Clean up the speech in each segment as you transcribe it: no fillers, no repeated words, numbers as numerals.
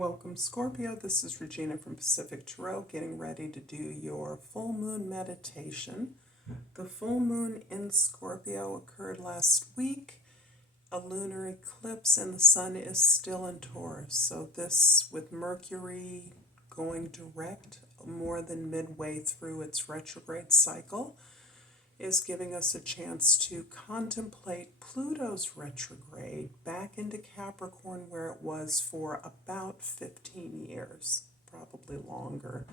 Welcome, Scorpio. This is Regina from Pacific Tarot, getting ready to do your full moon meditation. The full moon in Scorpio occurred last week, a lunar eclipse, and the sun is still in Taurus. So this, with Mercury going direct more than midway through its retrograde cycle, is giving us a chance to contemplate Pluto's retrograde back into Capricorn, where it was for about 15 years, probably longer.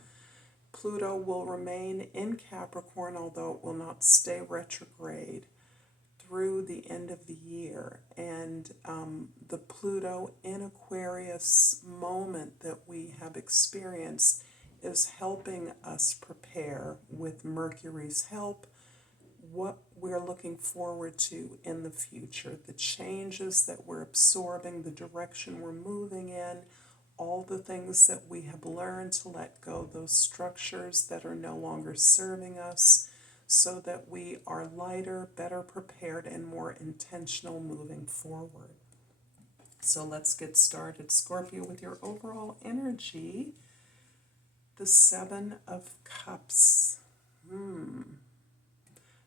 Pluto will remain in Capricorn, although it will not stay retrograde through the end of the year. And the Pluto in Aquarius moment that we have experienced is helping us prepare, with Mercury's help, what we're looking forward to in the future, the changes that we're absorbing, the direction we're moving in, all the things that we have learned to let go, those structures that are no longer serving us, so that we are lighter, better prepared, and more intentional moving forward. So let's get started, Scorpio, with your overall energy. The Seven of Cups.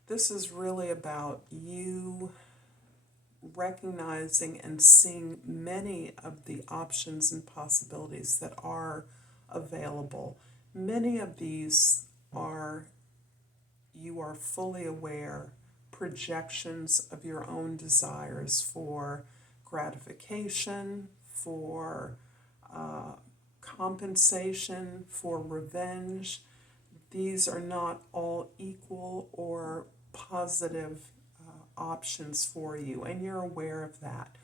This is really about you recognizing and seeing many of the options and possibilities that are available. Many of these are, you are fully aware, projections of your own desires for gratification, for compensation, for revenge. These are not all equal or positive options for you, and you're aware of that.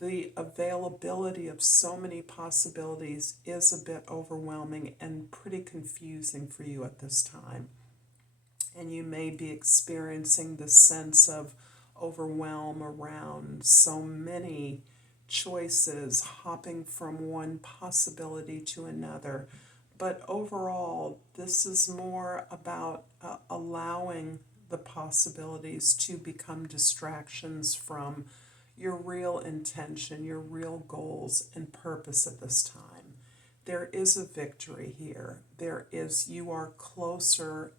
The availability of so many possibilities is a bit overwhelming and pretty confusing for you at this time. And you may be experiencing the sense of overwhelm around so many choices, hopping from one possibility to another. But overall, this is more about allowing the possibilities to become distractions from your real intention, your real goals and purpose at this time. There is a victory here. You are closer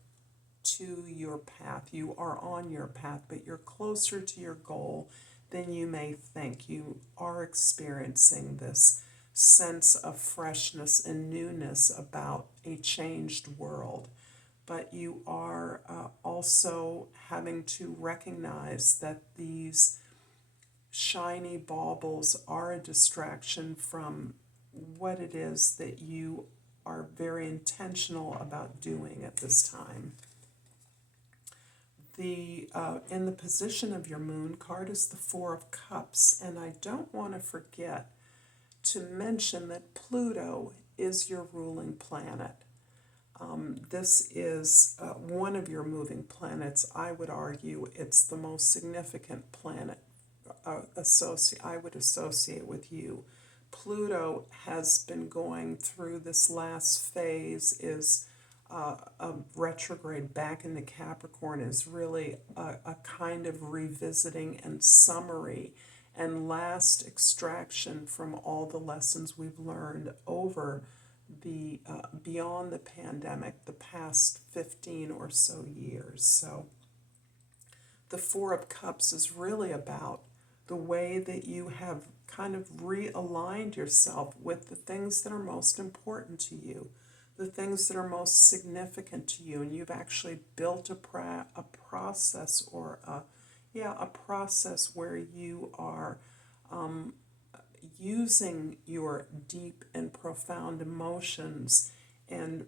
to your path. You are on your path, but you're closer to your goal than you may think. You are experiencing this sense of freshness and newness about a changed world. But you are also having to recognize that these shiny baubles are a distraction from what it is that you are very intentional about doing at this time. In the position of your moon card is the Four of Cups, and I don't want to forget to mention that Pluto is your ruling planet. This is one of your moving planets. I would argue it's the most significant planet I would associate with you. Pluto has been going through this last phase, is a retrograde back into Capricorn, is really a kind of revisiting and summary and last extraction from all the lessons we've learned over the beyond the pandemic, the past 15 or so years. So the Four of Cups is really about the way that you have kind of realigned yourself with the things that are most important to you, the things that are most significant to you, and you've actually built a process, or a process where you are using your deep and profound emotions and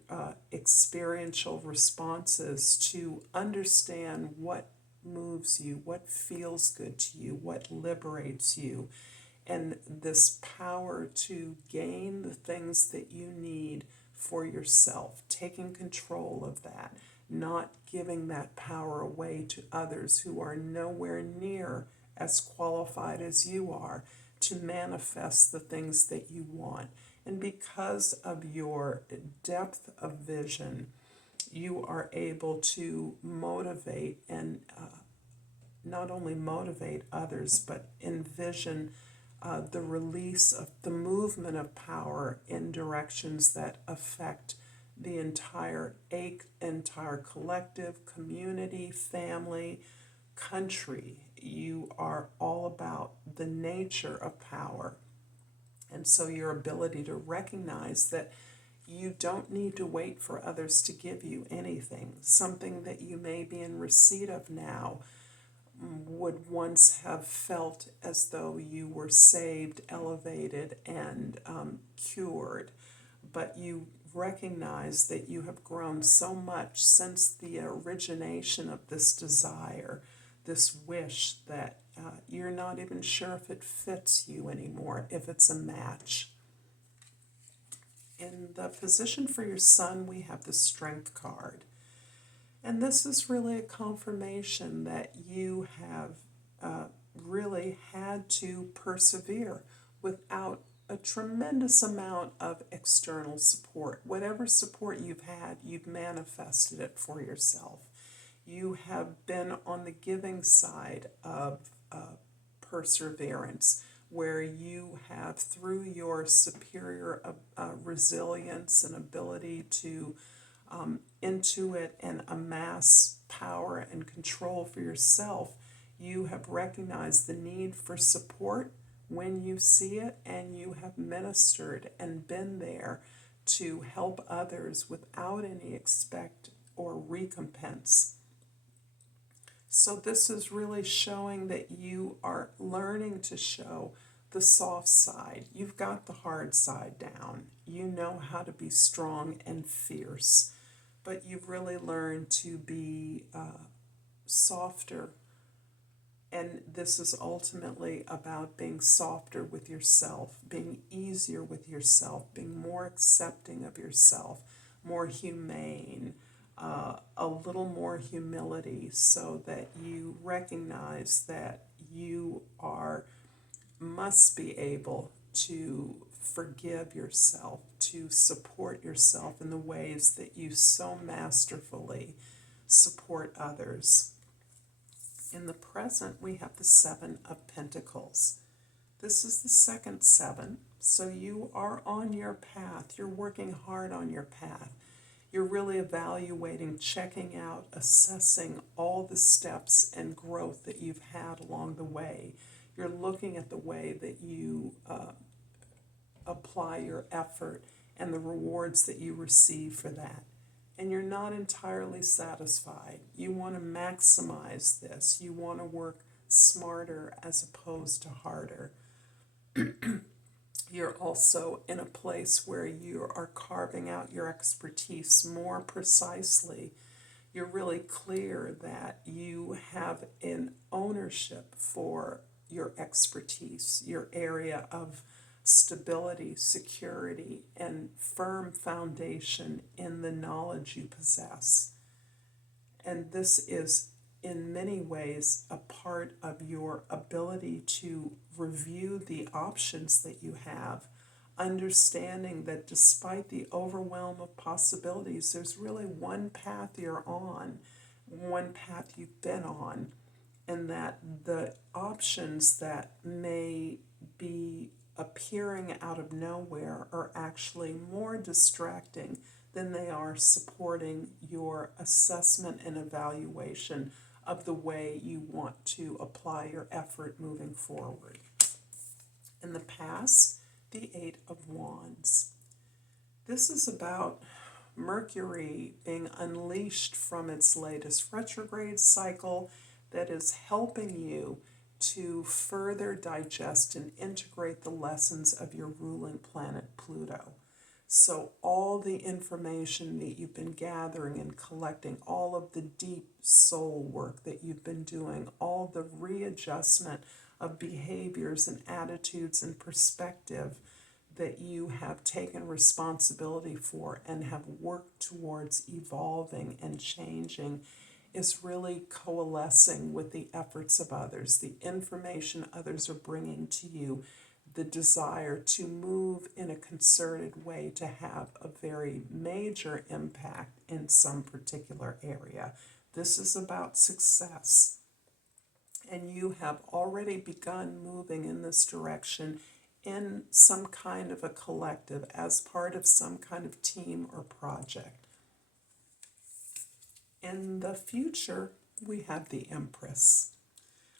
experiential responses to understand what moves you, what feels good to you, what liberates you, and this power to gain the things that you need for yourself, taking control of that, not giving that power away to others who are nowhere near as qualified as you are to manifest the things that you want. And because of your depth of vision, you are able to motivate and not only motivate others, but envision the release of the movement of power in directions that affect the entire collective, community, family, country. You are all about the nature of power. And so your ability to recognize that you don't need to wait for others to give you anything. Something that you may be in receipt of now would once have felt as though you were saved, elevated, and cured. But you recognize that you have grown so much since the origination of this desire, this wish, that you're not even sure if it fits you anymore, if it's a match. In the position for your sun, we have the Strength card. And this is really a confirmation that you have really had to persevere without a tremendous amount of external support. Whatever support you've had, you've manifested it for yourself. You have been on the giving side of perseverance, where you have, through your superior resilience and ability to intuit and amass power and control for yourself, you have recognized the need for support when you see it, and you have ministered and been there to help others without any expect or recompense. So this is really showing that you are learning to show the soft side. You've got the hard side down. You know how to be strong and fierce, but you've really learned to be softer. And this is ultimately about being softer with yourself, being easier with yourself, being more accepting of yourself, more humane, a little more humility, so that you recognize that you must be able to forgive yourself, to support yourself in the ways that you so masterfully support others. In the present, we have the Seven of Pentacles. This is the second seven, so you are on your path. You're working hard on your path. You're really evaluating, checking out, assessing all the steps and growth that you've had along the way. You're looking at the way that you apply your effort and the rewards that you receive for that. And you're not entirely satisfied. You want to maximize this. You want to work smarter as opposed to harder. You're also in a place where you are carving out your expertise more precisely. You're really clear that you have an ownership for your expertise, your area of stability, security, and firm foundation in the knowledge you possess. And this is in many ways a part of your ability to review the options that you have, understanding that despite the overwhelm of possibilities, there's really one path you're on, one path you've been on, and that the options that may be appearing out of nowhere are actually more distracting than they are supporting your assessment and evaluation of the way you want to apply your effort moving forward. In the past, the Eight of Wands. This is about Mercury being unleashed from its latest retrograde cycle that is helping you to further digest and integrate the lessons of your ruling planet Pluto. So all the information that you've been gathering and collecting, all of the deep soul work that you've been doing, all the readjustment of behaviors and attitudes and perspective that you have taken responsibility for and have worked towards evolving and changing, is really coalescing with the efforts of others, the information others are bringing to you, the desire to move in a concerted way to have a very major impact in some particular area. This is about success. and you have already begun moving in this direction in some kind of a collective, as part of some kind of team or project. In the future, we have the Empress.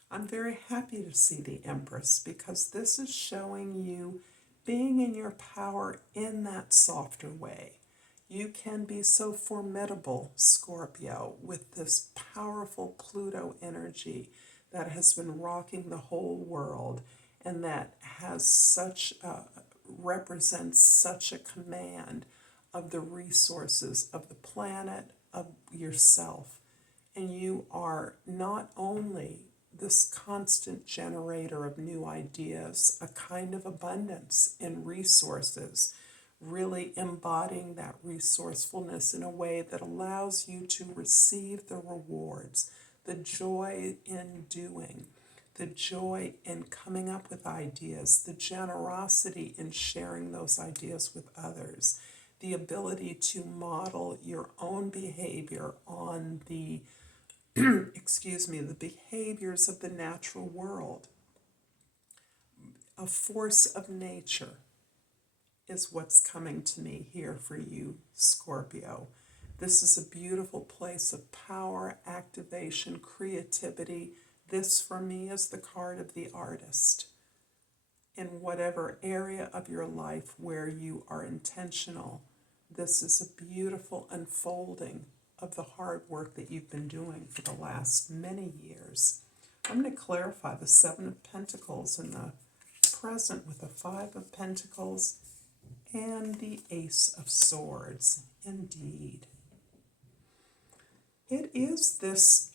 I'm very happy to see the Empress because this is showing you being in your power in that softer way. You can be so formidable, Scorpio, with this powerful Pluto energy that has been rocking the whole world and that has represents such a command of the resources of the planet, of yourself. And you are not only this constant generator of new ideas, a kind of abundance in resources, really embodying that resourcefulness in a way that allows you to receive the rewards, the joy in doing, the joy in coming up with ideas, the generosity in sharing those ideas with others, the ability to model your own behavior on the the behaviors of the natural world. A force of nature is what's coming to me here for you, Scorpio. This is a beautiful place of power, activation, creativity. This, for me, is the card of the artist. In whatever area of your life where you are intentional, this is a beautiful unfolding of the hard work that you've been doing for the last many years. I'm going to clarify the Seven of Pentacles in the present with the Five of Pentacles and the Ace of Swords. Indeed. It is this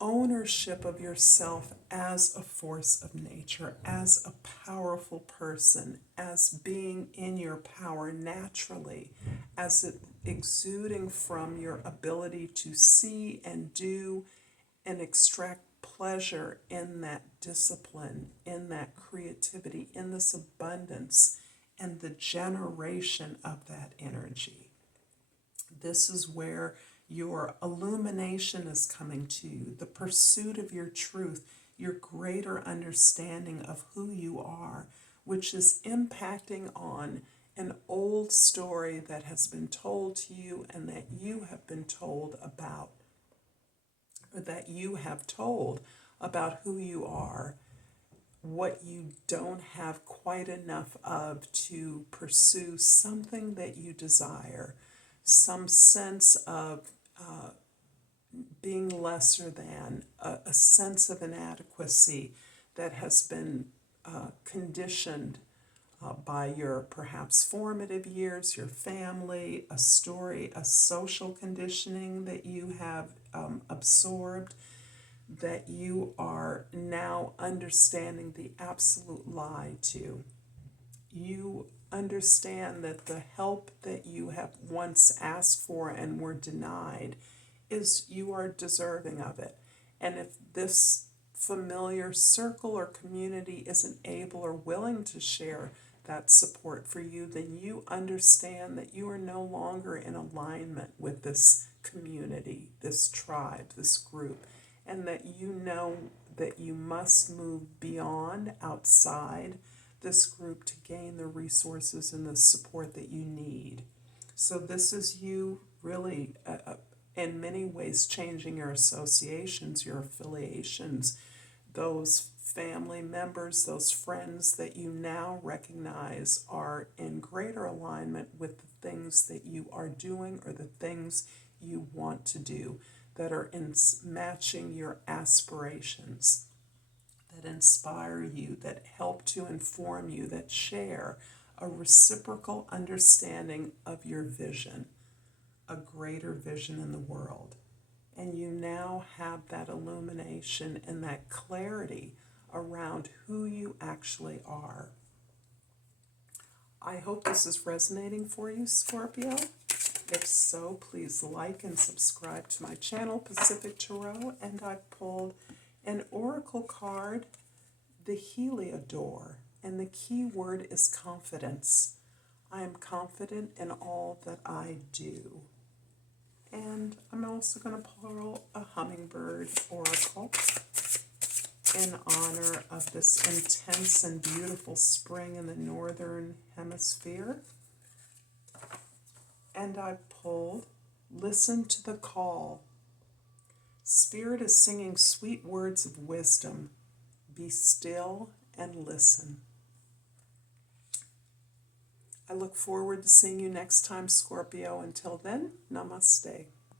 ownership of yourself as a force of nature, as a powerful person, as being in your power naturally, as it exuding from your ability to see and do and extract pleasure in that discipline, in that creativity, in this abundance, and the generation of that energy. This is where your illumination is coming to you, the pursuit of your truth, your greater understanding of who you are, which is impacting on an old story that has been told to you and that you have been told about, or that you have told about who you are, what you don't have quite enough of to pursue something that you desire, some sense of being lesser than, a sense of inadequacy that has been conditioned by your perhaps formative years, your family, a story, a social conditioning that you have absorbed, that you are now understanding the absolute lie to. You understand that the help that you have once asked for and were denied is you are deserving of it. And if this familiar circle or community isn't able or willing to share that support for you, then you understand that you are no longer in alignment with this community, this tribe, this group, and that you know that you must move beyond, outside this group to gain the resources and the support that you need. So this is you really, in many ways, changing your associations, your affiliations, those family members, those friends that you now recognize are in greater alignment with the things that you are doing or the things you want to do, that are matching your aspirations, that inspire you, that help to inform you, that share a reciprocal understanding of your vision, a greater vision in the world. And you now have that illumination and that clarity around who you actually are. I hope this is resonating for you, Scorpio. If so, please like and subscribe to my channel, Pacific Tarot. And I've pulled an oracle card, the Heliodor, and the key word is confidence. I am confident in all that I do. And I'm also going to pull a hummingbird oracle. in honor of this intense and beautiful spring in the northern hemisphere. And I pulled, listen to the call. Spirit is singing sweet words of wisdom. Be still and listen. I look forward to seeing you next time, Scorpio. Until then, namaste.